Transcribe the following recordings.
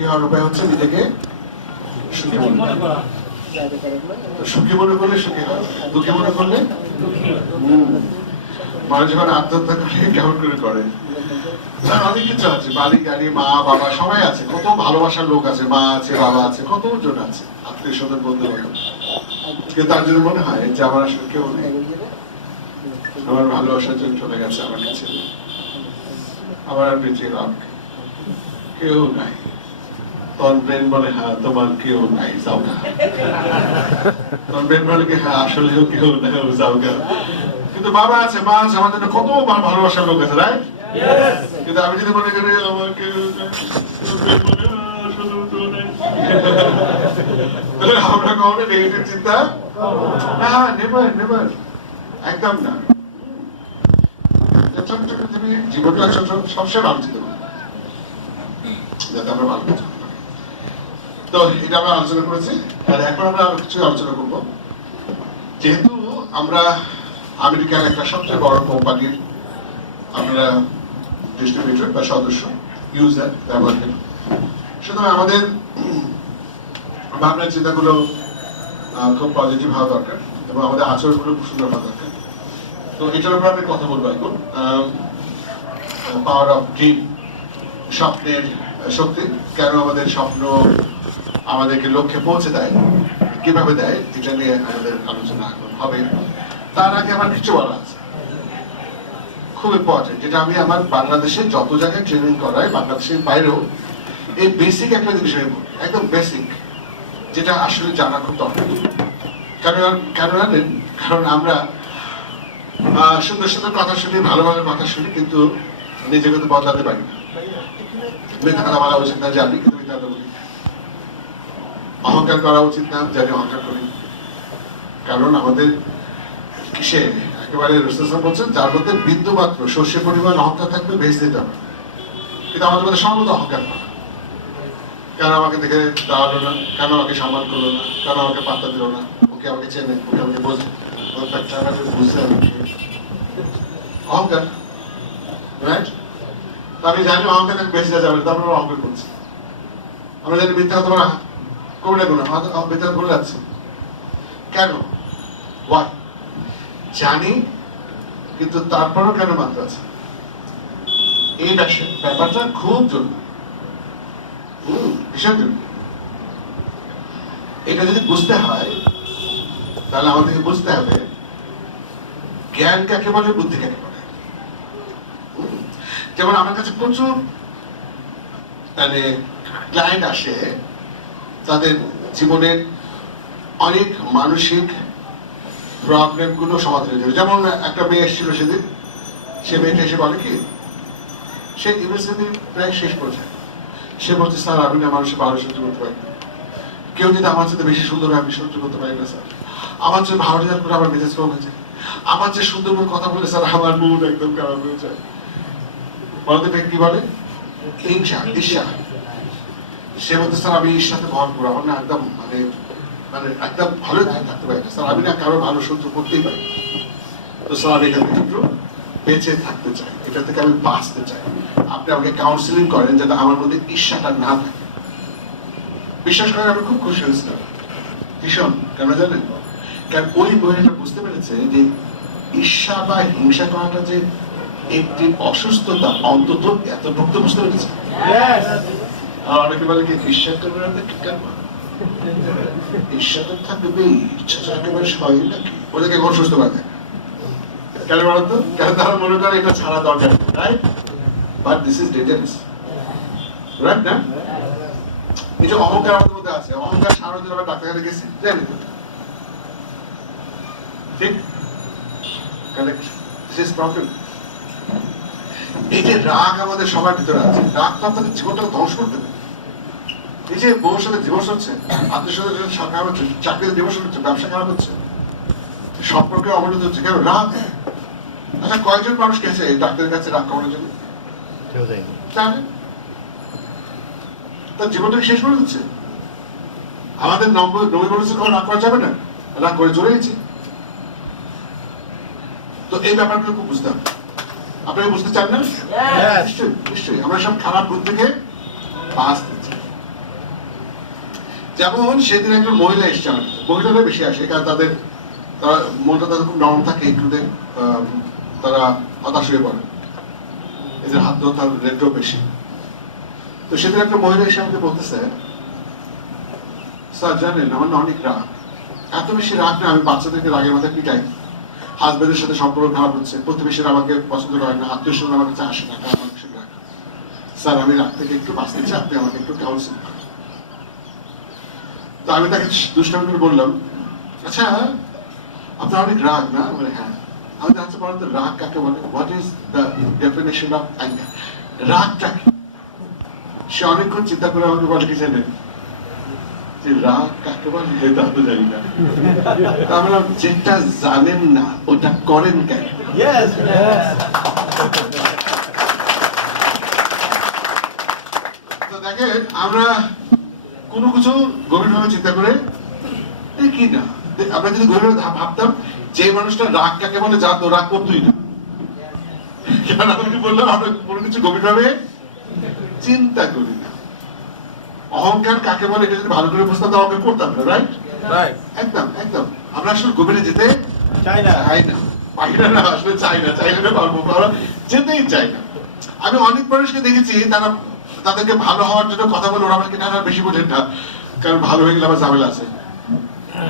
সুখী হওয়ার উপায় হচ্ছে নিজেকে সুখী মনে করা। সুখী মনে করলে সুখী হয়, দুঃখী মনে করলে মানুষ যখন আত্মহত্যা করে কেমন করে তার অনেক কিছু আছে, বাড়ি গাড়ি মা বাবা সবাই আছে, কত ভালোবাসার লোক আছে, মা আছে বাবা আছে, কতজন আছে, আত্মীয় স্বজন বন্ধু বান্ধব, কিন্তু তার যদি মনে হয় যে আমার আসলে কেউ নেই, আমার ভালোবাসার জন্য চলে গেছে আমার কাছে, আমার আর বেঁচে লাভ কেউ নাই, তখন ব্রেন বলে হ্যাঁ তোমার কেউ নাই, যাও গা। তখন ব্রেন বলে কি হ্যাঁ আসলেও কেউ নাই, যাও গা। কিন্তু বাবা আছে মা আছে, আমাদের কত ভালোবাসার লোক আছে, রাইট? কিন্তু আমি যদি মনে করি আমাকে আমরা কখনো নেগেটিভ চিন্তা না, নেভার নেভার, একদম না। ছোট ছোট জীবনটা সবসময় ভালো চিন্তা করি যাতে আমরা ভালো কিছু। তো এটা আমরা আলোচনা করেছি, আর এখন আমরা আরো কিছু আলোচনা করবো। যেহেতু আমরা আমেরিকার একটা সবচেয়ে বড় কোম্পানির আমরা ডিস্ট্রিবিউটর বা সদস্য, ইউজার, ব্যবহারকারী, সুতরাং আমাদের ভাবনার চিন্তাগুলো খুব পজিটিভ হওয়া দরকার এবং আমাদের আচরণগুলো খুব সুন্দর হওয়া দরকার। তো এটার উপর আমি কথা বলবো এখন, পাওয়ার অফ ড্রিম, স্বপ্নের শক্তি, কেন আমাদের স্বপ্ন আমাদেরকে লক্ষ্যে পৌঁছে দেয়, কিভাবে দেয়, এটা নিয়ে আমাদের আলোচনা হবে। তার আগে আমার কিছু বলা আছে খুব ইম্পর্টেন্ট, যেটা আমি আমার বাংলাদেশে যত জায়গায় ট্রেনিং করাই, বাংলাদেশের বাইরেও এই বেসিক একটা জিনিস একদম বেসিক, যেটা আসলে জানা খুব দরকার। কেন জানেন? কারণ আমরা সুন্দর সুন্দর কথা শুনি, ভালো ভালো কথা শুনি, কিন্তু নিজেকে তো বদলাতে পারি না। মিথ্যা কথা বলা উচিত না জানি, কিন্তু মিথ্যা কথা বলি। অহংকার করা উচিত না জানি, অহংকার করি। কারণ আমাদের কিসে একেবারে রাসূল বলছেন, যার মধ্যে বিন্দু মাত্র শস্যের পরিমাণ অহংকার থাকবে ভেজ দিতে হবে, কিন্তু আমাদের মধ্যে সর্বদা অহংকার করা। কেন আমাকে দেখে দাঁড়ালো না, কেন আমাকে সম্মান করলো না, কেন আমাকে পাত্তা দিল না, ওকে আমাকে চেনে, ওকে আমাকে বোঝে, বুঝতে হবে অহংকার, রাইট? আমি জানি অহংকার বেশি যাবে, তারপর অহংকার করছি। আমরা জানি মিথ্যা কথা বলা কবি না কোনো মিথ্যা বলে যাচ্ছে, কেন? ওয়াই জানি, কিন্তু তারপরও কেন মাত্র আছে? এই ব্যাপারটা খুব জরুরি, ভীষণ জরুরি। এটা যদি বুঝতে হয় তাহলে আমাদেরকে বুঝতে হবে জ্ঞান কাকে বলে, বুদ্ধি কাকে বলে। যেমন আমার কাছে প্রচুর মানে ক্লায়েন্ট আসে, তাদের জীবনের অনেক মানসিক প্রবলেম গুলো সমাধান হয়ে যাবে। যেমন একটা মেয়ে এসেছিল সেদিন, সে মেয়েটা এসে বলে কি, সে ইউনিভার্সিটি প্রায় শেষ পর্যায়ে, সে বলছে স্যার আমি না মানুষের ভালো সহ্য করতে পারি না, কেউ যদি আমার সাথে বেশি সুন্দর হয় আমি সহ্য করতে পারি না স্যার, আমার চেয়ে ভালো রেজাল্ট করে আমার মেজাজ কম হয়ে যায়, আমার চেয়ে সুন্দর করে কথা বলে স্যার আমার মুড একদম খারাপ হয়ে যায়। বলতে কি বলে? হিংসা, ঈর্ষা। সে বলতে স্যার আমি ঈর্ষাতে ভরপুর, আমার না একদম মানে মানে একদম ভালো থাকতে পারি না স্যার, আমি না কারো ভালো সহ্য করতেই পারি। তো স্যার আমি এখান থেকে একটু বেঁচে থাকতে চাই, এটা থেকে আমি বাঁচতে চাই, আপনি আমাকে কাউন্সিলিং করেন যাতে আমার মধ্যে ঈর্ষাটা না থাকে। বিশ্বাস করেন আমি খুব খুশি হয়েছিলাম, ভীষণ। কেন জানেন? কারণ ওই মহিলাটা বুঝতে পেরেছে যে ঈর্ষা বা হিংসা করাটা যে একটি অসুস্থতা, অন্তত এতটুকু তো বুঝতে পেরেছে। আর অনেকে বলে কি ঈর্ষা করবে না, কি করবো, ঈর্ষা তো থাকবেই, ইচ্ছা তো একেবারে সবাই নাকি, ওদেরকে এখন সুস্থ করে দেয়। কেন বলতো? কেন তারা মনে করে এটা ছাড়া দরকার, right? But this is dangerous, right না? এটা অহংকার আমাদের মধ্যে আছে, অহংকার সারানোর জন্য আমরা ডাক্তার কাছে গেছি, জানি তো, ঠিক? Correct, this is problem. এই যে রাগ আমাদের সবার ভিতরে আছে, রাগ তো আপনাদের জীবনটাকে ধ্বংস করতে দেবে। এই যে বউর সাথে দিবস হচ্ছে, আত্মীয় সাথে খারাপ হচ্ছে, চাকরিতে দিবস হচ্ছে, ব্যবসা খারাপ হচ্ছে, সম্পর্কে অবনতি হচ্ছে, কেন? রাগ। আচ্ছা কয়েকজন মানুষ গেছে ডাক্তারের কাছে রাগ কমানোর জন্য? জানেন তার জীবনটাকে শেষ করে দিচ্ছে। আমাদের নবী বলেছে কখন রাগ করা যাবে না, রাগ করে চলে গেছে। তো এই ব্যাপারগুলো খুব বুঝতে হবে। আপনারা বুঝতে চান না? নিশ্চয়ই নিশ্চয়ই। আমরা সব খারাপ গুণ থেকে বাঁচতে চাই, যেমন সেদিন একজন মহিলা এসছে আমার কাছে, মহিলারা বেশি আসে কারণ তাদের মনটা তাদের খুব নরম থাকে, একটুতে তারা হতাশ হয়ে পড়ে, এদের হাত ধর তার রেটও বেশি। তো সেদিন একটা মহিলা এসে আমাকে বলতেছে, স্যার জানেন আমার না অনেক রাগ, এত বেশি রাগ না আমি বাচ্চাদেরকে রাগের মাথায় পিটাই, হাজবেন্ডের সাথে সম্পর্ক খারাপ হচ্ছে, প্রতিবেশীরা আমাকে পছন্দ করে না, আত্মীয় স্বজন আমার কাছে আসে না, আমার কাছে রাগ। স্যার আমি রাগ থেকে একটু বাঁচতে চাই, আপনি আমাকে একটু কাউন্সিল করেন। তো আমি তাকে দুষ্টামি করে বললাম, আচ্ছা আপনার অনেক রাগ না? বলে হ্যাঁ। আমি আচ্ছা বলেন তো রাগ কাকে বলে? What is the definition of anger? রাগটা কি? সে অনেকক্ষণ চিন্তা করে আমাকে বলে কি জানেন, যে রাগ কাকে বলে তা তো জানি না। আমরা যেটা জানেন না ওটা করেন কেন? তো দেখেন আমরা কোনো কিছু গভীরভাবে চিন্তা করে কি না, আমরা যদি গভীরভাবে ভাবতাম যে মানুষটা রাগ কাকে বলে জানতো, রাগ করতোই না। কারণ আমি বললাম আমরা কোনো কিছু গভীরভাবে চিন্তা করি না। অহংকার কাকে বলে এটা যদি ভালো করে বুঝতাম তাহলে অহংকার করতাম না, রাইট? একদম একদম। আমরা আসলে গভীরে যেতে চাই না, পারি না, আসলে চাই না, চাইলে না পারবো, আমরা যেতেই চাই না। আমি অনেক মানুষকে দেখেছি তারা তাদেরকে ভালো হওয়ার জন্য কথা বলে, ওরা আমাকে না বেশি বোঝেন না, কারণ ভালো হয়ে গেলে আবার ঝামেলা আছে,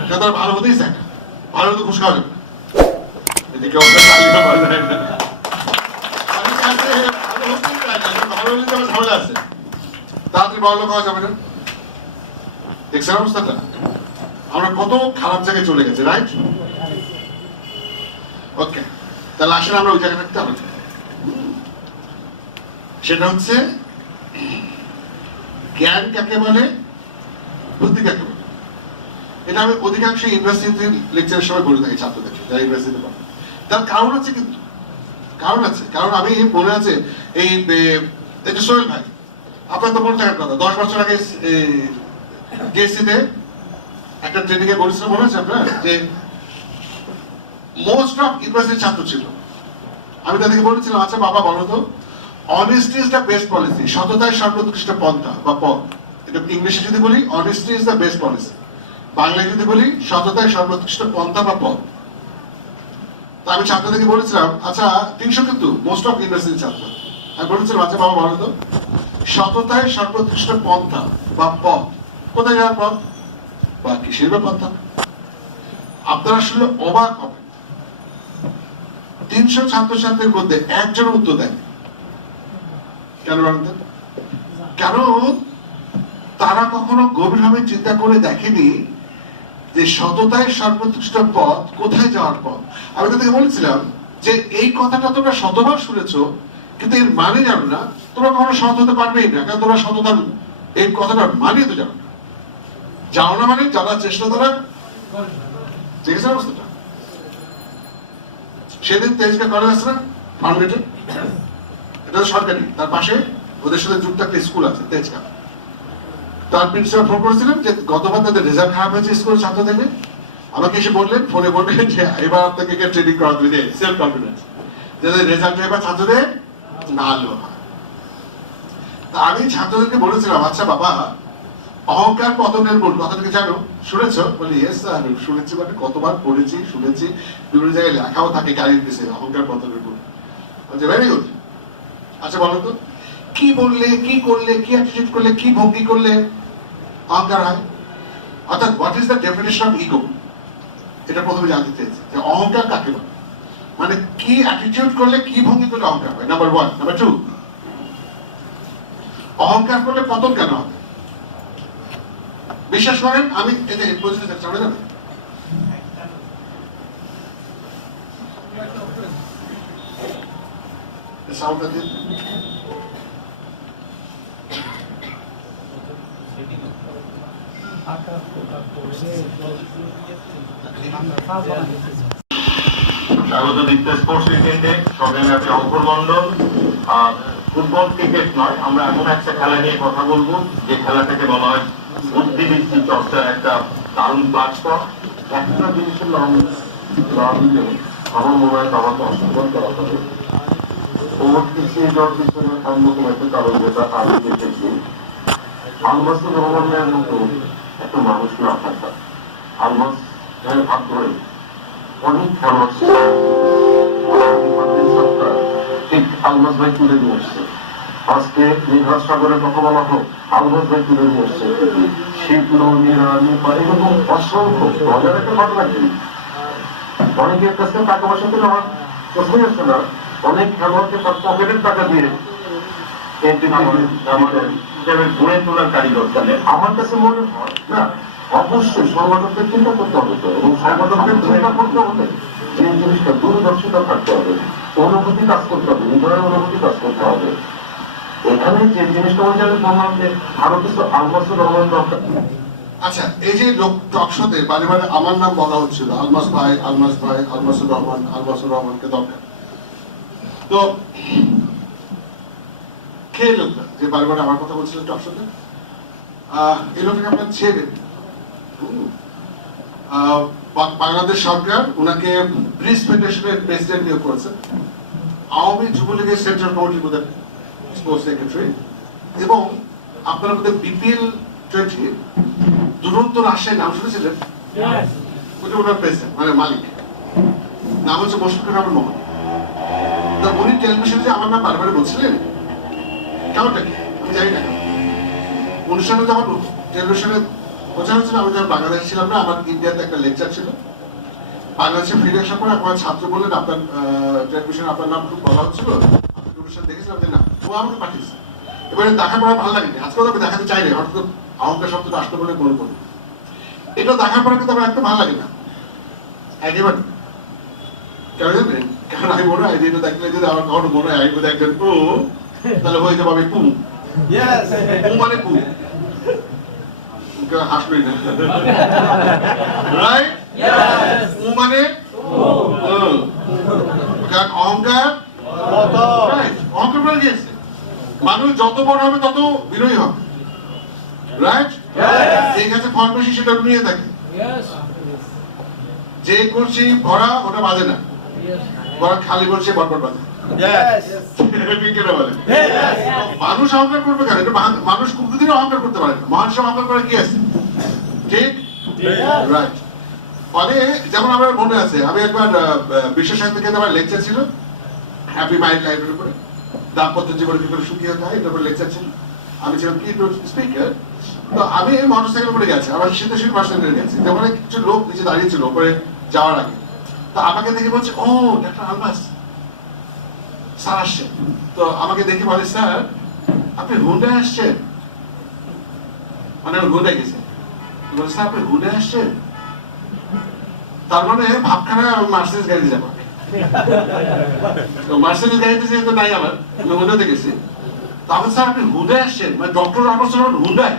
তারা ভালো হতেই চায় না, ভালো হতে খুশ খাওয়া যাবে না, এদিকে ওদের তালিকা পাওয়া যায় না, ভালো হলে তো ঝামেলা আছে, তাড়াতাড়ি ভালো খাওয়া যাবে না। দেখছেন অবস্থাটা? আমরা কত খারাপ জায়গায় চলে গেছে, রাইট? ওকে, তাহলে আসলে আমরা ওই জায়গাটা থাকতে হবে, সেটা হচ্ছে জ্ঞান কাকে বলে, বুদ্ধি কাকে বলে। এটা আমি অধিকাংশ ইউনিভার্সিটি লেকচারের সময় বলে থাকি ছাত্রদেরকে যারা ইউনিভার্সিটিতে পড়ে। তার কারণ আছে, কিন্তু কারণ আছে, কারণ আমি মনে আছে এই সোহেল ভাই, আপনার তো মনে থাকার কথা 10 বছর আগে ডিএসসিতে একটা ট্রেনিং এ বলেছিল, মনে আছে আপনার, যে মোস্ট অফ ইউনিভার্সিটির ছাত্র ছিল। আমি তাদেরকে বলেছিলাম, আচ্ছা বাবা বলো তো, honesty is the best policy, সততাই সর্বোৎকৃষ্ট পন্থা বা পথ। এটা ইংলিশে যদি বলি honesty is the best policy, বাংলায় যদি বলি সততাই সর্বোৎকৃষ্ট পন্থা বা পথ। তো আমি ছাত্রদেরকে বলেছিলাম, আচ্ছা 300 কিন্তু মোস্ট অফ ইউনিভার্সিটির ছাত্র, আমি বলেছিলাম আচ্ছা বাবা বলো তো, সততাই সর্বোৎকৃষ্ট পন্থা বা পথ, কোথায় যাওয়ার পথ বা কিসের বা পন্থা? আপনারা আসলে অবাক হবেন, 300 ছাত্রছাত্রীর মধ্যে একজন উত্তর দেয়। কেন বলতেন? কারণ তারা কখনো গভীরভাবে চিন্তা করে দেখেনি যে সততাই সর্বোৎকৃষ্ট পথ কোথায় যাওয়ার পথ। আমি তাদেরকে বলেছিলাম যে এই কথাটা তোমরা শতবার শুনেছো, কিন্তু এর মানে জানো না, তোমরা কখনো সৎ হতে পারবেই না, কারণ তোমরা সততার এই কথাটা মানে তো জানো না। যাও না মানে জানার চেষ্টা তারা, ঠিক আছে অবস্থাটা? সেদিন তেজগা কলেজ আছে না ফার্মগেটে, এটা সরকারি, তার পাশে ওদের সাথে যুক্ত একটা স্কুল আছে তেজগা। তার প্রিন্সিপাল ফোন করেছিলেন যে গতবার তাদের রেজাল্ট খারাপ হয়েছে স্কুলের ছাত্র থেকে, আমাকে এসে বললেন, ফোনে বললেন যে এবার আপনাকে ট্রেনিং করা দিবে সেলফ কনফিডেন্স, যাতে রেজাল্ট এবার ছাত্রদের ভালো হয়। তা আমি ছাত্রদেরকে বলেছিলাম, আচ্ছা বাবা অহংকার পতনের মূল কথাটাকে জানো, শুনেছো? বলি ইয়েস স্যার শুনেছি, মানে কতবার পড়েছি শুনেছি, বিভিন্ন জায়গায় লেখাও থাকে গাড়ির পিছনে অহংকার পতনের মূল। বলছে ভেরি গুড, আচ্ছা বলো তো কি বললে, কি করলে, কি অ্যাটিটিউড করলে, কি ভঙ্গি করলে অহংকার হয়? অর্থাৎ what is the definition of ego, এটা প্রথমে জানতে চেয়েছি যে অহংকার কাকে বলে, মানে কি অ্যাটিটিউড করলে, কি ভঙ্গি করলে অহংকার হয়, নাম্বার 1। নাম্বার 2, অহংকার করলে পতন কেন হবে? বিশ্বাস করেন আমি এটা চলে যাবে, সাউন্ডটা দিন। স্বাগত দিতে স্পোর্টস উইকেন্ডে সর্বব্যাপী অংশগ্রহণ। ফুটবল ক্রিকেট নয়, আমরা এমন একটা খেলা নিয়ে কথা বলবো যে খেলাটাকে বলা হয় বুদ্ধিবৃত্তি চর্চার একটা দারুণ প্ল্যাটফর্ম। একটা জিনিসের নাম আমার মনে হয় আমাকে অংশগ্রহণ করা হবে। ওর পিছিয়ে যাওয়ার পিছনে অন্যতম একটা কারণ যেটা আমি দেখেছি, আলমাসুর রহমানের মতো একটা মানুষকে রক্ষা করে। অলমোস্ট হাত ধরে অনেক খেলোয়াড় ঠিক আলমাস ভাই তুলে নিয়ে আসছে। আজকে নির্ভাস সাগরের কথা বলা হোক, আলমাস ভাই তুলে নিয়ে আসছে। শিবলো নিরানি এরকম অসংখ্য দলের একটা ঘটনা কি অনেকের কাছে টাকা পয়সা থেকে আমার প্রশ্নই আসছে না। অনেক খেলোয়াড়কে তার পকেটের টাকা দিয়ে গড়ে তোলার কারিগর। আমার কাছে মনে হয় না, অবশ্যই সংগঠনকে চিন্তা করতে হবে তো, এবং সংগঠনকে চিন্তা করতে হলে যে জিনিসটা দূরদর্শিতা থাকতে হবে, অনুভূতি কাজ করতে হবে, হৃদয়ের অনুভূতি কাজ করতে হবে। এখানে যে জিনিসটা বলতে আমি বললাম যে আরো কিছু আলমাসুর রহমান দরকার। আচ্ছা, এই যে লোক টকশোতে বারে বারে আমার নাম বলা হচ্ছিল, আলমাস ভাই, আলমাস ভাই, আলমাসুর রহমান, আলমাসুর রহমানকে দরকার। তো কে লোকটা যে বারে বারে আমার কথা বলছিল টকশোতে? এই লোকটাকে আপনার ছেড়ে বাংলাদেশ সরকার ওনাকে ব্রিজ ফেডারেশনের প্রেসিডেন্ট নিয়োগ করেছে, আওয়ামী যুবলীগের সেন্ট্রাল কমিটির মধ্যে স্পোর্টস সেক্রেটারি, এবং আপনার মধ্যে বিপিএল 20 দুরন্ত রাজশাহী নাম শুনেছিলেন? ওটা ওনার প্রেসিডেন্ট মানে মালিক, নাম হচ্ছে মুশফিকুর রহমান মোহাম্মদ। তা উনি টেলিভিশনে যে আমার নাম বারবার বলছিলেন, কেমনটা কি আমি জানি না। অনুষ্ঠানে যখন টেলিভিশনে প্রচার হচ্ছিল, আমি যখন বাংলাদেশ ছিলাম না, আমার ইন্ডিয়াতে একটা লেকচার ছিল। বাংলাদেশে ফিরে আসার পরে আমার ছাত্র বললেন, আপনার টেলিভিশনে আপনার নাম খুব বলা হচ্ছিল, আমি অনুষ্ঠান দেখেছিলাম যে না, ও আমাকে পাঠিয়েছে। এবারে দেখা করা ভালো লাগেনি, আজকেও আমি দেখাতে চাই না, হয়তো অহংকার শব্দটা আসতে বলে মনে করি। এটা দেখার পরে কিন্তু আমার একদম ভালো লাগে না। একেবারে কেন জানবেন? কারণ আমি মনে হয় যেটা দেখলে যদি আমার কখনো মনে হয় আমি দেখবেন ও, তাহলে হয়ে যাবে আমি পু পু মানে পু, হাসবেন না, রাইট? পু মানে অহংকার, অহংকার বলে দিয়েছে। মানুষ যত বড় হবে তত বিনয়ী হবে, রাইট? যে গাছে ফল বেশি সেটা নিয়ে থাকে, যে কলসি ভরা ওটা বাজে না, বড় খালি কলসি বরবর বাজে। মানুষ অহংকার করবে কেন? এটা মানুষ কোনদিনও অহংকার করতে পারে না। মানুষ অহংকার করে কি আছে? ঠিক, রাইট? ফলে যেমন আমার মনে আছে, আমি একবার বিশ্ব সাহিত্য কেন্দ্রে আমার লেকচার ছিল হ্যাপি মাইন্ড লাইফের উপরে, দাম্পত্য জীবনে কি করে সুখী হতে হয়, এটার উপর লেকচার ছিল। আমি ছিলাম কি স্পিকার। তো আমি মোটরসাইকেল করে গেছি, আমার শীতে শীত মোটরসাইকেল গেছি, যেমন কিছু লোক নিচে দাঁড়িয়ে ছিল উপরে যাওয়ার আগে। তো আমাকে দেখে বলছে, ও ডাক্তার আলমাস স্যার আসছেন। তো আমাকে দেখে বলে, স্যার আপনি হুন্ডায় আসছেন? মানে আমি হুন্ডায় গেছি। বলে, স্যার আপনি হুন্ডায় আসছেন? তার মানে ভাবখানা মার্সিডিজ গাড়ি যাবো। মার্সিডিজ গাড়িতে যেহেতু নাই আমার, আমি হুন্ডাতে গেছি। তারপর স্যার আপনি হুন্ডায় আসছেন, মানে ডক্টর আলমাস হুন্ডায়?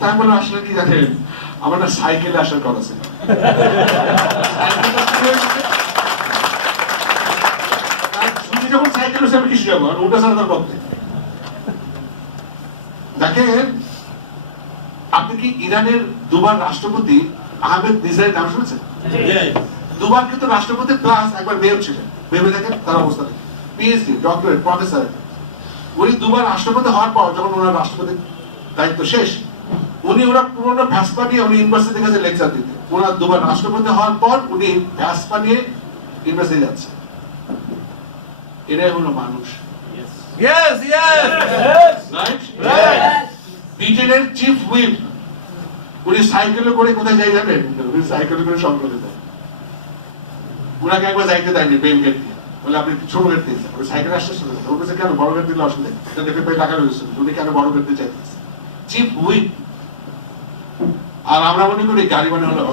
তাই বলে আসলে কি জানেন, আমার না সাইকেলে আসার কথা ছিল। যখন সাইকেল আমি কিছু যাবো, আর ওটা ছাড়া তার পথে। দেখেন, আপনি কি ইরানের দুবার রাষ্ট্রপতি আহমেদ নিজারের নাম শুনেছেন? দুবার কিন্তু রাষ্ট্রপতি প্লাস একবার মেয়র ছিলেন। ভেবে দেখেন তার অবস্থা দেখেন, পিএইচডি, ডক্টরেট, প্রফেসর। উনি দুবার রাষ্ট্রপতি হওয়ার পর যখন ওনার রাষ্ট্রপতির দায়িত্ব শেষ, উনি ওনার পুরোনো ভ্যাসপা নিয়ে উনি ইউনিভার্সিটির কাছে লেকচার দিতেন। ওনার দুবার রাষ্ট্রপতি হওয়ার পর উনি ভ্যাসপা নিয়ে ইউনিভার্সিটি যাচ্ছে। এটাই হলো মানুষ। ব্রিটেনের চিফ হুইপ, উনি সাইকেলে করে কোথায় যাই জানেন? উনি সাইকেলে করে সংসদে যায়। ওনাকে একবার যাইতে দেয়নি মেন গেট দিয়ে, বলে আপনি ছোট গেট দিয়েছেন। ওই সাইকেল আসতে শুনে ওর কাছে কেন বড় গেট দিলে অসুবিধা, দেখে পেয়ে টাকা রয়েছে, উনি কেন বড় গেট দিয়ে চাইতেছে? Chief whip. আর আমরা মনে করি গাড়ি মানে হলো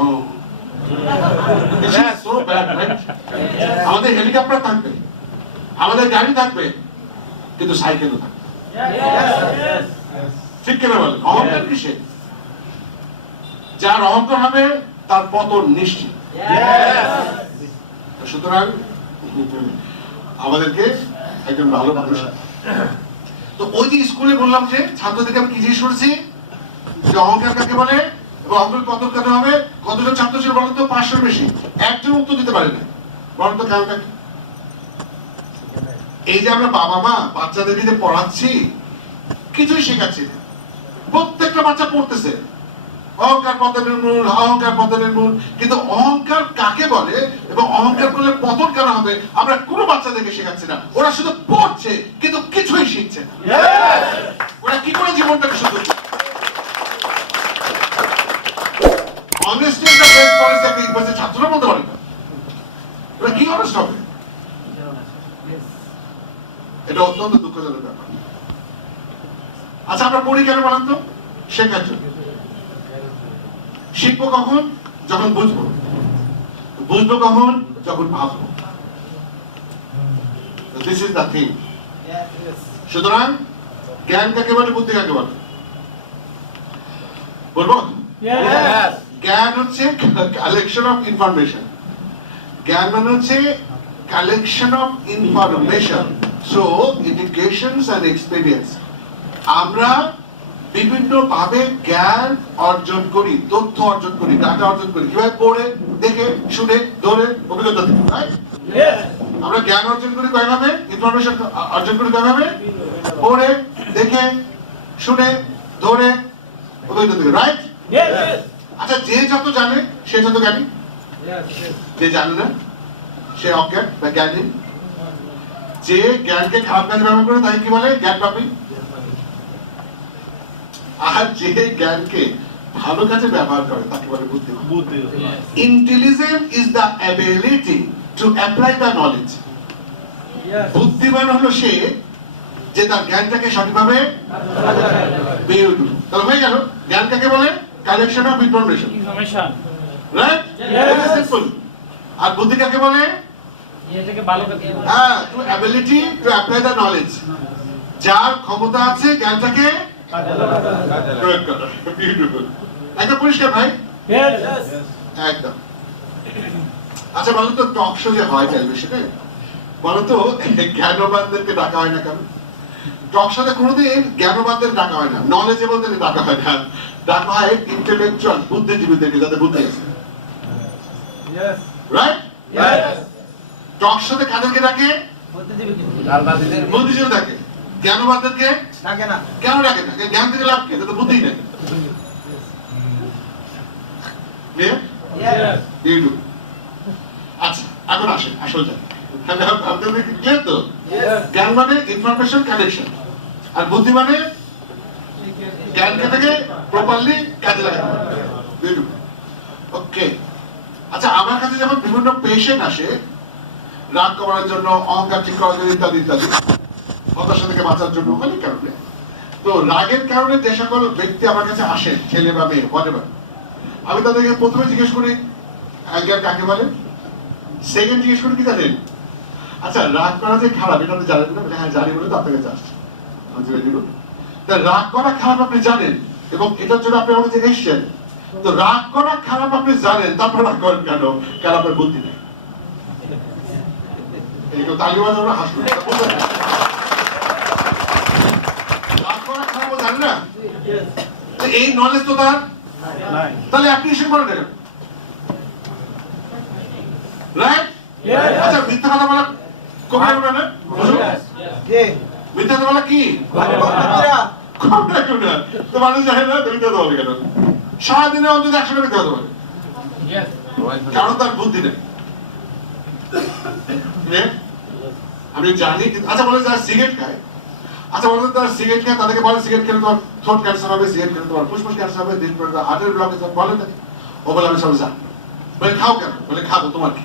আমাদের হেলিকপ্টার থাকবে, আমাদের গাড়ি থাকবে, কিন্তু সাইকেলও থাকবে। ঠিক কিনা বলেন? অহংকার কিসে? যার অহংকার হবে তার পতন নিশ্চিত। সুতরাং আমাদেরকে একজন ভালো মানুষ। তো ওই যে স্কুলে বললাম যে ছাত্রদেরকে আমি কি জিজ্ঞেস করেছি যে অহংকার কাকে বলে এবং অহংকার পতন কেন হবে? কতজন ছাত্র ছিল বলেন তো? 500-এর বেশি। একজন উত্তর দিতে পারে না। বলেন তো কারণটা কি? এই যে আমরা বাবা মা বাচ্চাদেরকে যে পড়াচ্ছি, কিছুই শেখাচ্ছি না। প্রত্যেকটা বাচ্চা পড়তেছে, অহংকার পতনের মূল, অহংকার পতনের মূল। কিন্তু অহংকার কাকে বলে এবং অহংকার করলে পতন কেন হবে আমরা কোনো বাচ্চাদেরকে শেখাচ্ছি না। ওরা শুধু পড়ছে কিন্তু কিছুই শিখছে না। ওরা কি করে জীবনটাকে শুধু honesty is the best policy একটা ইউনিভার্সিটির ছাত্ররা বলতে পারে না। ওরা কি অনেস্ট হবে? এটা অত্যন্ত দুঃখজনক ব্যাপার। আচ্ছা আমরা পড়ি কেন বলেন তো? শেখার জন্য। শিখবো কখন? যখন বুঝবো। বুঝবো কখন? যখন ভাববো। This is the thing. সুতরাং জ্ঞান কাকে বলে, বুদ্ধি কাকে বলে বলবো? জ্ঞান হচ্ছে কালেকশন অফ ইনফরমেশন। জ্ঞান মানে হচ্ছে collection of information. So educations and experience. আমরা বিভিন্ন ভাবে জ্ঞান অর্জন করি, তথ্য অর্জন করি, ডাটা অর্জন করি। কিভাবে? পড়ে, দেখে, শুনে, ধরে, অভিজ্ঞতা থেকে। আমরা জ্ঞান অর্জন করি কয়ভাবে? ইনফরমেশন অর্জন করি কয়ভাবে? পড়ে, দেখে, শুনে, ধরে, অভিজ্ঞতা থেকে। রাইট? আচ্ছা যে যত জানে সে যত জ্ঞানী, যে জানে না সে অজ্ঞান বা জ্ঞানী। যে জ্ঞানকে খারাপ কাজে ব্যবহার করে তাকে কি বলে? জ্ঞান পাপী। আর যে জ্ঞানকে ভালো কাজে ব্যবহার করে তাকে বলে বুদ্ধিমান। Intelligent is the ability to apply the knowledge. বুদ্ধিমান হলো সে যে তার জ্ঞানটাকে সঠিকভাবে প্রয়োগ করে। তাহলে হয়ে গেল জ্ঞান কাকে বলে? Collection of information. Right? Very simple. আর বুদ্ধি কাকে বলে? এটাকে ভালো কাজে হ্যাঁ, to ability to apply the knowledge. যার ক্ষমতা আছে জ্ঞানটাকে প্রয়োগ করার। বিউটিফুল। একদম পরিষ্কার ভাই? একদম। আচ্ছা বলো তো টক শো যে হয় টেলিভিশনে, বলো তো জ্ঞানবানদেরকে ডাকা হয় না কেন? টক শোতে কোনোদিন জ্ঞানবানদের ডাকা হয় না, নলেজেবলদের ডাকা হয় না, ডাকা হয় ইন্টেলেকচুয়াল, বুদ্ধিজীবীদেরকে, যাদের বুদ্ধি আছে। রাইট? টক শোতে কাদেরকে ডাকে? বুদ্ধিজীবী ডাকে। জ্ঞানবানদেরকে থাকে না। কেন ডাকে না? জ্ঞান থেকে লাভ কি? এটা তো বুদ্ধি নেই। আচ্ছা এখন আসেন আসল জায়গা। আপনাদের ক্লিয়ার তো? জ্ঞান মানে ইনফরমেশন কালেকশন, আর বুদ্ধি মানে জ্ঞানকে থেকে প্রপারলি কাজে লাগানো। ওকে। আচ্ছা আমার কাছে যখন বিভিন্ন পেশেন্ট আসে রাগ কমানোর জন্য, অহংকার ঠিক করার জন্য, ইত্যাদি ইত্যাদি, হতাশা থেকে বাঁচার জন্য, অনেক কারণে, তো রাগের কারণে যে সকল ব্যক্তি আমার কাছে আসেন, ছেলে বা মেয়ে হোয়াটএভার, আমি তাদেরকে প্রথমে জিজ্ঞেস করি অ্যাঙ্গার কাকে বলে। সেকেন্ড জিজ্ঞেস করি কি জানেন? আচ্ছা রাগ করা যে খারাপ এটা আপনি জানেন না? হ্যাঁ জানি বলে তো আপনাকে আসছে। রাগ করা খারাপ আপনি জানেন এবং এটার জন্য আপনি আমার কাছে এসেছেন। তো রাগ করা খারাপ আপনি জানেন, তারপর রাগ করেন কেন? কারণ আপনার বুদ্ধি নেই। এই কেউ তালি বাজানো হাসবেন। রাগ করা খারাপ ও জানে না, এই নলেজ তো তার নাই, তাহলে অ্যাপ্লিকেশন করে দেবেন। রাইট? আচ্ছা মিথ্যা কথা বলা কবিরা গুনাহ না? মিথ্যা কথা বলা কি? কবিরা গুনাহ। তো মানুষ জানে না তো মিথ্যা কথা বলে কেন? সারাদিনে অন্তত 100 টা মিথ্যা কথা বলে, কারণ তার বুদ্ধি নেই। আমি জানি। আচ্ছা বলে যারা সিগারেট খায়, আচ্ছা বলতে তারা সিগারেট খায়, তাদেরকে বলে সিগারেট খেলে তোমার থ্রোট ক্যান্সার হবে, সিগারেট খেলে তোমার ফুসফুস ক্যান্সার হবে, হার্টের ব্লকেজ হবে, বলে তাকে। ও বলে আমি সব জানি। বলে খাও কেন? বলে খাবো, তোমার কি?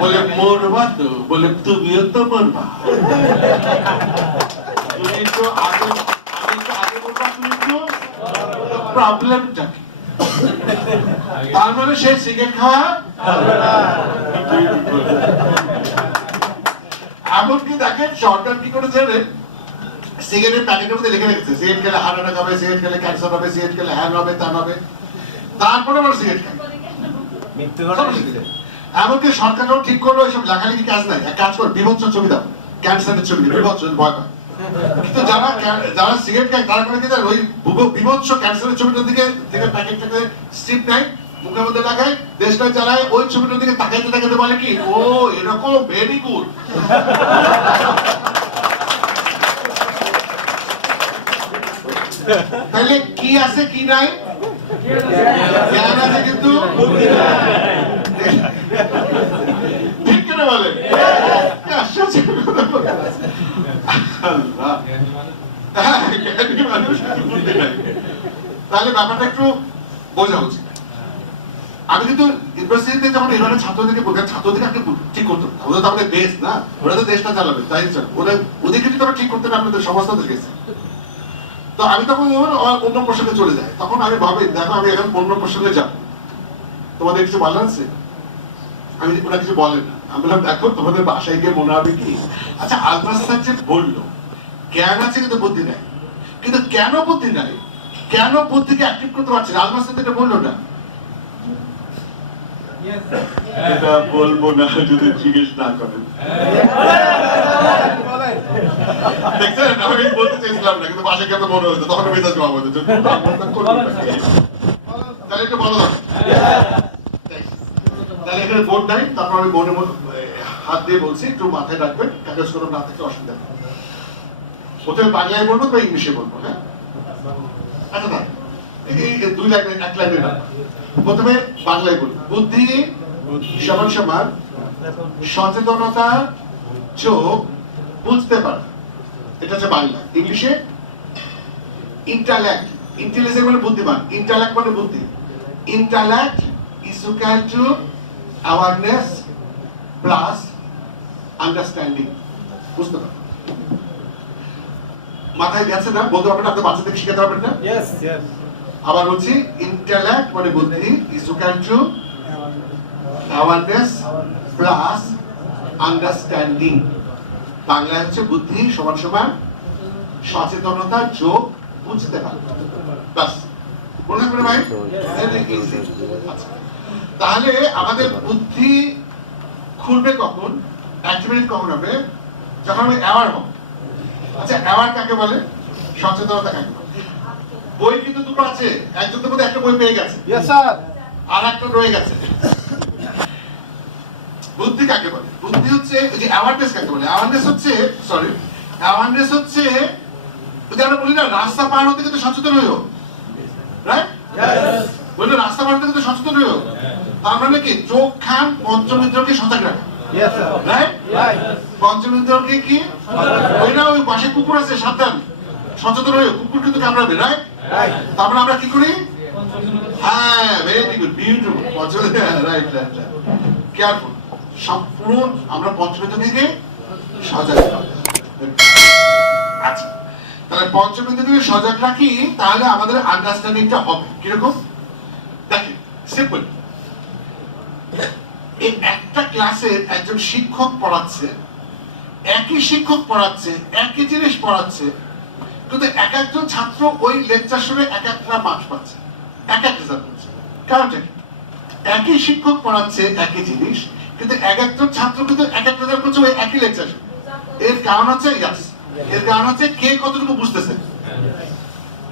বলে মরবা তো? বলে তুমিও তো মরবা। তুমি তো আগে, আমি তো আগে বলবা, তুমি তো প্রবলেমটা কি? তার মানে সে সিগারেট খাওয়া এমনকি দেখেন সরকার কি করে জানেন, সিগারেটের প্যাকেটের মধ্যে লিখে রেখেছে সিগারেট খেলে হার্ট অ্যাটাক হবে, সিগারেট খেলে ক্যান্সার হবে, সিগারেট খেলে হ্যান হবে, ত্যান হবে, তারপরে আবার সিগারেট খায়। এমনকি সরকারও ঠিক করলো এইসব লেখালেখি কাজ নাই, এক কাজ করে বিভৎস ছবি দাও, ক্যান্সারের ছবি, বিভৎস ভয় পায়। কিন্তু যারা সিগারেট খায় তারা করে দিয়ে ওই বিভৎস ক্যান্সারের ছবিটার দিকে প্যাকেটটাকে স্ট্রিপ নেয়, মুখের মধ্যে লাগায়, দেশটা চালায়, ওই ছবিটার দিকে তাকাইতে তাকাইতে বলে কি, ও এরকম, ভেরি গুড। তাহলে কি আছে কি নাই জ্ঞান আছে কিন্তু ঠিক কিনা বলেন? কি আশ্চর্যের কথা বলেন। আল্লাহ। হ্যাঁ, জ্ঞানী মানুষ কিন্তু বুদ্ধি নাই। তাহলে ব্যাপারটা একটু বোঝা উচিত। আমি কিন্তু ইউনিভার্সিটিতে যখন এভাবে ছাত্রদেরকে বলতাম, ছাত্রদেরকে আপনি ঠিক করতো না, ওরা তো আমাদের দেশ না, ওরা তো দেশটা চালাবে, তাই ওদেরকে যদি আমরা ঠিক করতে না আপনাদের সমস্ত দেশ গেছে। তো আমি তখন অন্য প্রসঙ্গে চলে যাই, তখন আমি ভাবি দেখো আমি এখন অন্য প্রসঙ্গে যাবো, তোমাদের কিছু ভালো আছে? আমি ওরা কিছু বলেন না, আমি বললাম দেখো তোমাদের বাসায় গিয়ে মনে হবে কি, আচ্ছা আলমাস স্যার যে বললো জ্ঞান আছে কিন্তু বুদ্ধি নাই, কিন্তু কেন বুদ্ধি নাই, কেন বুদ্ধিকে অ্যাক্টিভ করতে পারছে না, আলমাস স্যার এটা বললো না। এটা বলবো না যদি জিজ্ঞেস না করেন। দেখছেন আমি বলতে চেয়েছিলাম না, কিন্তু বাসায় কেন মনে হতো, তখন মেজাজ কম হতো। তাহলে একটু বলো না, তাহলে এখানে বোর্ড নাই, তারপর আমি বোর্ডের মধ্যে হাত দিয়ে বলছি, একটু মাথায় রাখবেন, কাগজ কলম না থাকলে অসুবিধা নেই। প্রথমে বাংলায় বলবো বা ইংলিশে বলবো? হ্যাঁ, আচ্ছা না, এই দুই লাইনে এক লাইনে না, প্রথমে বাংলায় বলি। বুদ্ধি সমান সমান সচেতনতা, চোখ বুঝতে পারে, এটা হচ্ছে বাংলা। ইংলিশে ইন্টালেক্ট, ইন্টেলিজেন্ট মানে বুদ্ধিমান, ইন্টালেক্ট মানে বুদ্ধি, intellect is equal to awareness plus understanding। বুঝতে পারেন? মাথায় গেছে না? বলতে পারবেন আপনি বাচ্চাদের শিখাতে পারবেন না? আবার বলছি, ইন্টেলেক্ট মানে বুদ্ধি is equal to awareness plus understanding। বাংলায় হচ্ছে বুদ্ধি সমান সমান সচেতনতা যোগ বুঝতে পারে। বাস, মনে থাকবে ভাই? আচ্ছা, তাহলে আমাদের বুদ্ধি খুলবে কখন, অ্যাক্টিভেট কখন হবে? যখন আমি অ্যাওয়ার হব। আচ্ছা, অ্যাওয়ার কাকে বলে, সচেতনতা কাকে বলে? বই কিন্তু দুটো আছে, একজনের মধ্যে একটা বই পেয়ে গেছে, আর একটা রয়ে গেছে। বুদ্ধি কাকে বলে? বুদ্ধি হচ্ছে যে অ্যাওয়ারনেস কাকে বলে? অ্যাওয়ারনেস হচ্ছে যদি আমরা বলি না রাস্তা পার হতে কিন্তু সচেতন হইও, রাইট? বলি রাস্তা পার হতে কিন্তু সচেতন হইও, তার মানে কি চোখ খান পঞ্চমিন্দ্রকে সজাগ রাখা, রাইট? পঞ্চমিন্দ্রকে কি ওই না, ওই পাশে কুকুর আছে সাবধান, সচেতন হইও, কুকুর কিন্তু কামড়াবে, রাইট? তারপরে আমরা কি করি? হ্যাঁ, ভেরি গুড, বিউটিফুল, পঞ্চমিন্দ্র, রাইট রাইট রাইট, কেয়ারফুল, সম্পূর্ণ আমরা পঞ্চমিন্দ্রকে সজাগ রাখি। আচ্ছা, তাহলে পঞ্চমিন্দ্রকে সজাগ রাখি, তাহলে আমাদের আন্ডারস্ট্যান্ডিংটা হবে কিরকম? দেখেন সিম্পল, এই একটা ক্লাসে একজন শিক্ষক পড়াচ্ছে, একই শিক্ষক পড়াচ্ছে, একই জিনিস পড়াচ্ছে, কিন্তু এক একজন ছাত্র ওই লেকচার শুনে এক একটা মার্কস পাচ্ছে, এক এক রেজাল্ট করছে। কারণটা কি? একই শিক্ষক পড়াচ্ছে একই জিনিস, কিন্তু এক একজন ছাত্র কিন্তু এক এক রেজাল্ট করছে ওই একই লেকচার শুনে। এর কারণ হচ্ছে এর কারণ হচ্ছে কে কতটুকু বুঝতেছে।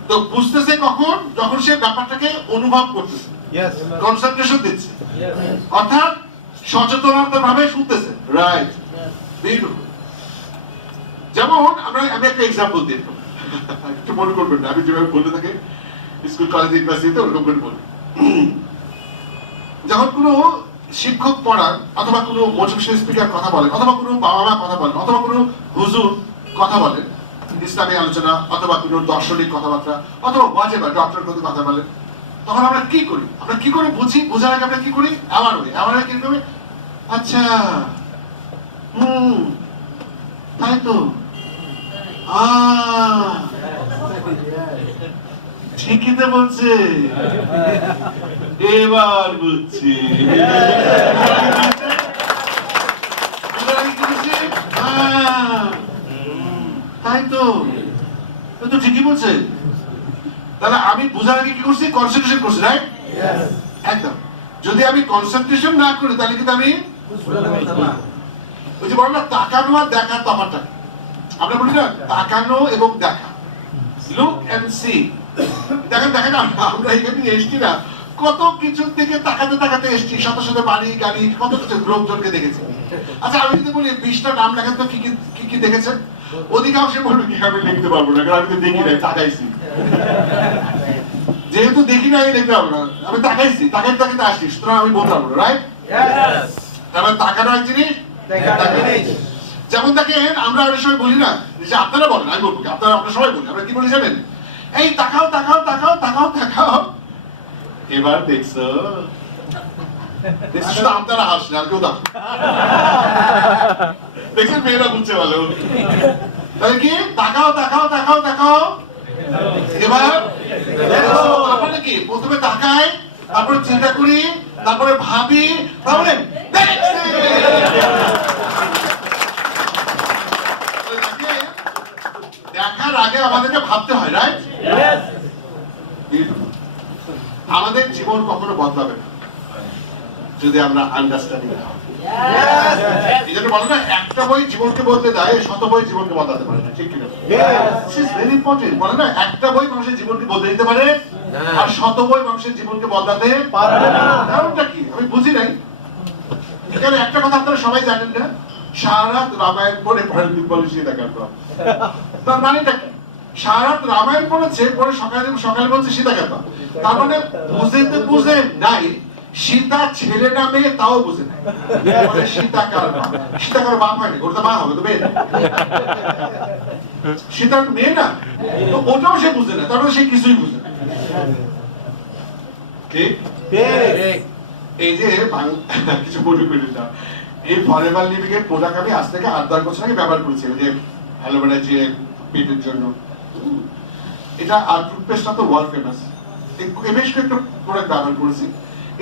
তো বুঝতেছে কখন? যখন সে ব্যাপারটাকে অনুভব করতেছে, কনসেন্ট্রেশন দিচ্ছে, অর্থাৎ সচেতনতা ভাবে শুনতেছে, রাইট? বিউটিফুল। যেমন আমি একটা এক্সাম্পল দিই, একটু মনে করবেন না, আমি যেভাবে বলতে থাকি স্কুল কলেজ ইউনিভার্সিটিতে ওরকম করে বলি। যখন কোনো শিক্ষক পড়ান, অথবা কোনো মোটিভেশনাল স্পিকার কথা বলেন, অথবা কোনো বাবা মা কথা বলেন, অথবা কোনো হুজুর কথা বলেন, ইসলামী আলোচনা, অথবা কোনো দার্শনিক কথাবার্তা, অথবা ওয়াজেবা ডক্টর কোনো কথা বলেন, তখন আমরা কি করি? আমরা কি করে বুঝি? বোঝার আগে আমরা কি করি? অ্যাওয়ার হই। অ্যাওয়ার হয়ে কিরকম? আচ্ছা, তাই তো, ঠিকই তো বলছে, এবার বুঝছি। তাই তো, ঠিকই বলছে। তাহলে আমি বোঝার আগে কি করছি? কনসেন্ট্রেশন করছি, রাইট? একদম। যদি আমি কনসেন্ট্রেশন না করি তাহলে কিন্তু আমি ওই যে বলো না তাকানো আর দেখার তফাৎটা, আমরা বলি না তাকানো এবং দেখা, লুক এন্ড সি। দেখেন দেখেন আমরা এখানে এসছি না, কত কিছু থেকে তাকাতে তাকাতে এসছি, সাথে সাথে বাড়ি গাড়ি কত কিছু লোকজনকে দেখেছি। আচ্ছা, আমি যদি বলি 20টা নাম লেখেন তো কি কি কি দেখেছেন? অধিকাংশ বলবে কি আমি লিখতে পারবো না, কারণ আমি তো দেখি নাই, তাকাইছি। যে যেহেতু দেখি না দেখতে পারবো না, আমি তাকাইছি, তাকাইতে তাকাইতে আসছি, সুতরাং আমি বলতে পারবো, রাইট? তারপরে তাকানো এক জিনিস, যেমন দেখেন আমরা অনেক সময় বলি না যে আপনারা বলেন, আমি বলবো আপনারা, আপনারা সবাই বলি, আমরা কি বলি জানেন? এই তাকাও তাকাও তাকাও তাকাও তাকাও, এবার দেখছো দেখছো, শুধু আপনারা হাসছেন আর কেউ দেখো, দেখছেন মেয়েরা বুঝতে ভালো, তাহলে কি তাকাও তাকাও তাকাও তাকাও, এবার তারপরে কি প্রথমে তাকাই, তারপরে চিন্তা করি, তারপরে ভাবি, তারপরে দেখছি। দেখার আগে আমাদেরকে ভাবতে হয়, রাইট? আমাদের জীবন কখনো বদলাবে না যদি আমরা আন্ডারস্ট্যান্ডিং না হয়। এই জন্য বলে না, একটা বই জীবনকে বদলে দেয়, শত বই জীবনকে বদলাতে পারে না, ঠিক কিনা? This is very important. বলে না, একটা বই মানুষের জীবনকে বদলে দিতে পারে আর শত বই মানুষের জীবনকে বদলাতে পারে না। কারণটা কি আমি বুঝি নাই। এখানে একটা কথা আপনারা সবাই জানেন না, সারা রাত রামায়ণ পড়ে পরের দিন বলে সীতা কাণ্ড। তার মানেটা কি? সারা রাত রামায়ণ পড়েছে, পরে সকালে বলছে সীতা কাণ্ড। তার মানে বুঝে নাই সীতা ছেলে না মেয়ে তাও বুঝে নাই। সীতা কার বাপ? সীতা কার বাপ হয়নি, ওটা মা হবে তো মেয়ে। সীতার মেয়ে না, তো ওটাও সে বুঝে না, তার মানে সে কিছুই বুঝে না। ঠিক? এই যে কিছু মনে করি না, এই ফরেভার লিভিং এর প্রোডাক্ট আমি আজ থেকে 8-10 বছর আগে ব্যবহার করেছি, ওই যে অ্যালোভেরা যে পেটের জন্য। এটা আর টুথপেস্টটা তো ওয়ার্ল্ড ফেমাস। বেশ কয়েকটা প্রোডাক্ট ব্যবহার করেছি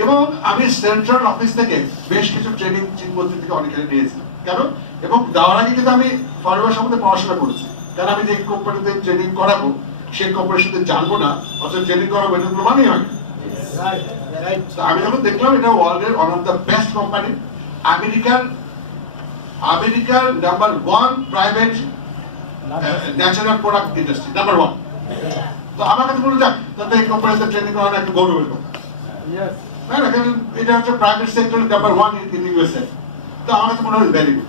এবং আমি সেন্ট্রাল অফিস থেকে বেশ কিছু ট্রেনিং চীনপত্রী থেকে অনেকখানি নিয়েছি। কেন? এবং দেওয়ার আগে কিন্তু আমি ফরেভার সম্বন্ধে পড়াশোনা করেছি, কারণ আমি যে কোম্পানিতে ট্রেনিং করাবো সেই কোম্পানির সাথে জানবো না, অথচ ট্রেনিং করাবো, এটা প্রমাণই হয়। আমি যখন দেখলাম এটা ওয়ার্ল্ডের one of the best company, আমেরিকার number 1 private natural product industry, number 1। তো আমার কাছে মনে যাক তাতে এই কোম্পানিতে ট্রেনিং করানো একটা গৌরবের কথা। না না, কারণ এটা হচ্ছে private sector number 1 in USA. তো আমার কাছে মনে হয় ভেরি গুড।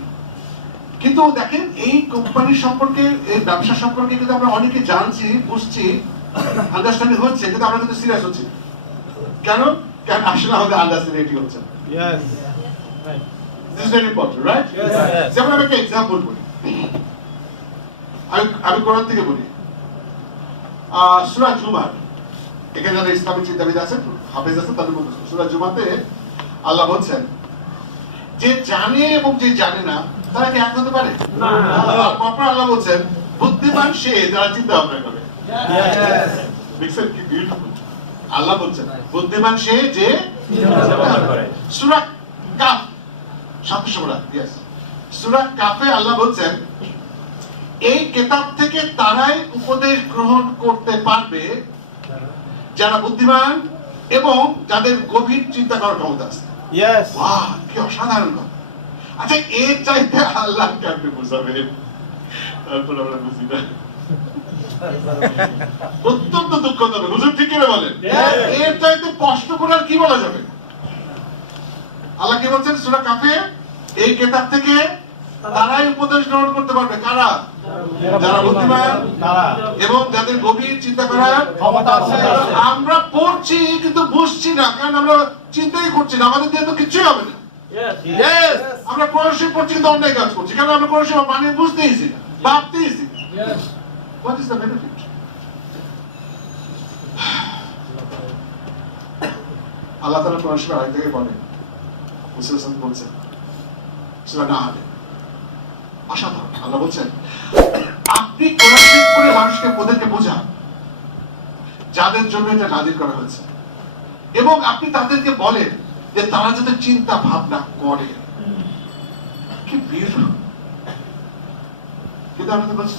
কিন্তু দেখেন এই কোম্পানি সম্পর্কে, এই ব্যবসা সম্পর্কে কিন্তু আমরা অনেকে জানছি, বুঝছি, আন্ডারস্ট্যান্ডিং হচ্ছে, কিন্তু আমরা কিন্তু সিরিয়াস হচ্ছি। কেন? কারণ আসলে আমাদের আন্ডারস্ট্যান্ডিং হচ্ছে। This is very important, right? যেমন আমি একটা এক্সাম্পল বলি, আমি কোরআন থেকে বলি, সূরা জুমার, এখানে যারা ইসলামিক চিন্তাবিদ আছেন, হাফেজ আছেন, তাদের মধ্যে সূরা জুমাতে আল্লাহ বলছেন যে জানে এবং যে জানে না তারা কি এক হতে পারে? না। তারপর আল্লাহ বলছেন বুদ্ধিমান সে যারা চিন্তা ভাবনা করে। দেখছেন কি বিউটিফুল? আল্লাহ বলছেন বুদ্ধিমান সে যে সূরা কাফ 7 নম্বর, यस সূরা কাফে আল্লাহ বলছেন এই কিতাব থেকে তারাই উপদেশ গ্রহণ করতে পারবে যারা বুদ্ধিমান এবং যাদের গভীর চিন্তা করার ক্ষমতা আছে। Yes. বাহ, কি অসাধারণ কথা। আচ্ছা, এর চাইতে আল্লাহ কেমনে বোঝাবে? তারপর আমরা বুঝি না। অত্যন্ত দুঃখজনক। হুজুর ঠিক করে বলেন, এর চাইতে স্পষ্ট করে আর কি বলা যাবে? আল্লাহ কি বলছেন সূরা কাফে, এই কিতাব থেকে তারাই উপদেশ গ্রহণ করতে পারবে। কারা? যারা বুদ্ধিমান এবং যাদের গভীর চিন্তা করার ক্ষমতা আছে। আমরা পড়ছি কিন্তু বুঝছি না, কারণ আমরা চিন্তাই করছি না, আমাদের দিয়ে তো কিছুই হবে না। আমরা কোরআন পড়ছি কিন্তু অন্যায় কাজ করছি, কারণ আমরা কোরআন মানে বুঝতেইছি না, ভাবতেইছি না। What is the benefit? আল্লাহ তাআলা কোরআন শরীফে আয়াত থেকে বলেন, মুসলমান বলছেন সূরা নাহলে, অসাধারণ। আল্লাহ বলছেন আপনি কোরআন শরীফ পড়ে মানুষকে, ওদেরকে বোঝান যাদের জন্য এটা নাযিল করা হয়েছে, এবং আপনি তাদেরকে বলেন যে তারা যাতে চিন্তা ভাবনা করে। কি বিউটিফুল! কিন্তু আমরা তো বলছি